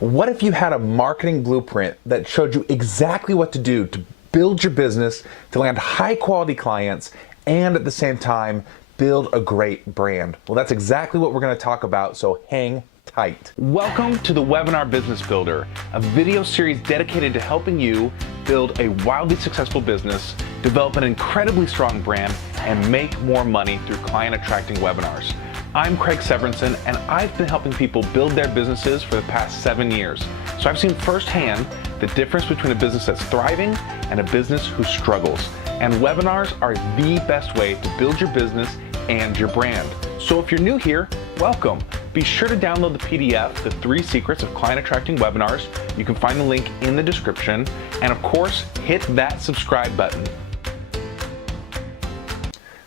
What if you had a marketing blueprint that showed you exactly what to do to build your business, to land high quality clients, and at the same time, build a great brand? Well, that's exactly what we're going to talk about, so hang tight. Welcome to the Webinar Business Builder, a video series dedicated to helping you build a wildly successful business, develop an incredibly strong brand, and make more money through client attracting webinars. I'm Craig Severinsen, and I've been helping people build their businesses for the past 7 years. So I've seen firsthand the difference between a business that's thriving and a business who struggles. And webinars are the best way to build your business and your brand. So if you're new here, welcome. Be sure to download the PDF, The 3 Secrets of Client Attracting Webinars. You can find the link in the description. And of course, hit that subscribe button.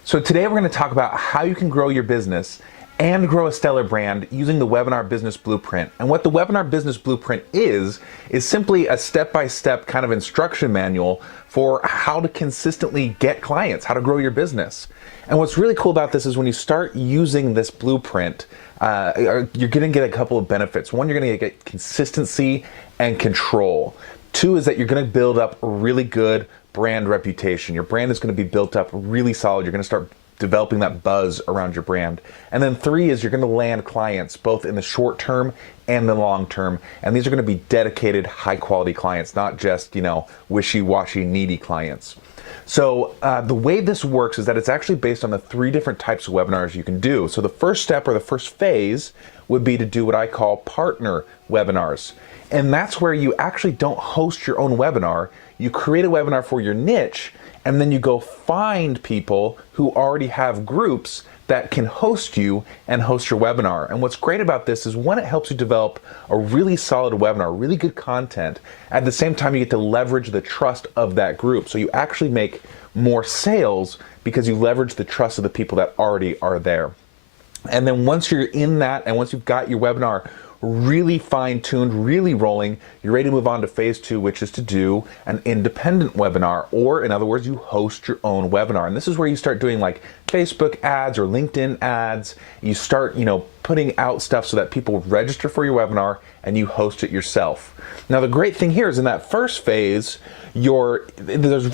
So today we're going to talk about how you can grow your business and grow a stellar brand using the Webinar Business Blueprint. And what the Webinar Business Blueprint is simply a step-by-step kind of instruction manual for how to consistently get clients, how to grow your business. And what's really cool about this is when you start using this blueprint, you're going to get a couple of benefits. One, you're going to get consistency and control. 2 is that you're going to build up a really good brand reputation. Your brand is going to be built up really solid. You're going to start developing that buzz around your brand. And then 3 is you're going to land clients both in the short term and the long term. And these are going to be dedicated, high quality clients, not just, wishy-washy, needy clients. So the way this works is that it's actually based on the 3 different types of webinars you can do. So the first step or the first phase would be to do what I call partner webinars. And that's where you actually don't host your own webinar. You create a webinar for your niche, and then you go find people who already have groups that can host you and host your webinar. And what's great about this is, one, it helps you develop a really solid webinar, really good content. At the same time, you get to leverage the trust of that group. So you actually make more sales because you leverage the trust of the people that already are there. And then once you're in that, and once you've got your webinar really fine-tuned, really rolling, you're ready to move on to phase 2, which is to do an independent webinar, or in other words, you host your own webinar. And this is where you start doing like Facebook ads or LinkedIn ads. You start, putting out stuff so that people register for your webinar and you host it yourself. Now, the great thing here is in that first phase, there's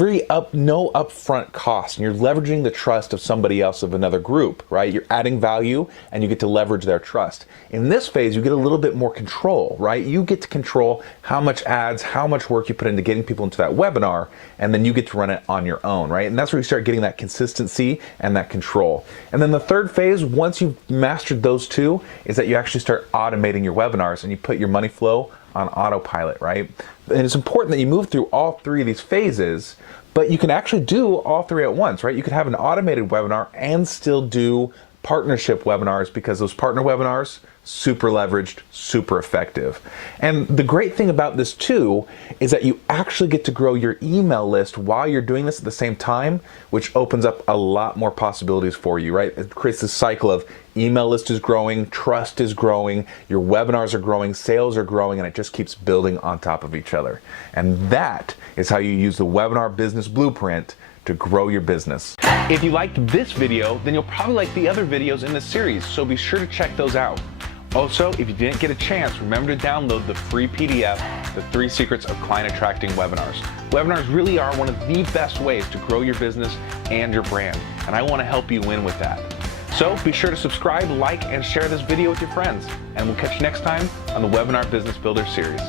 no upfront cost, and you're leveraging the trust of somebody else, of another group, right? You're adding value and you get to leverage their trust. In this phase, you get a little bit more control, right? You get to control how much ads, how much work you put into getting people into that webinar, and then you get to run it on your own, right? And that's where you start getting that consistency and that control. And then the third phase, once you've mastered those 2, is that you actually start automating your webinars and you put your money flow on autopilot, right? And it's important that you move through all 3 of these phases, but you can actually do all 3 at once, right? You could have an automated webinar and still do partnership webinars, because those partner webinars, super leveraged, super effective. And the great thing about this too is that you actually get to grow your email list while you're doing this at the same time, which opens up a lot more possibilities for you, right? It creates this cycle of email list is growing, trust is growing, your webinars are growing, sales are growing, and it just keeps building on top of each other. And that is how you use the Webinar Business Blueprint to grow your business. If you liked this video, then you'll probably like the other videos in this series, so be sure to check those out. Also, if you didn't get a chance, remember to download the free PDF, The 3 Secrets of Client Attracting Webinars. Webinars really are one of the best ways to grow your business and your brand, and I want to help you win with that. So be sure to subscribe, like, and share this video with your friends, and we'll catch you next time on the Webinar Business Builder series.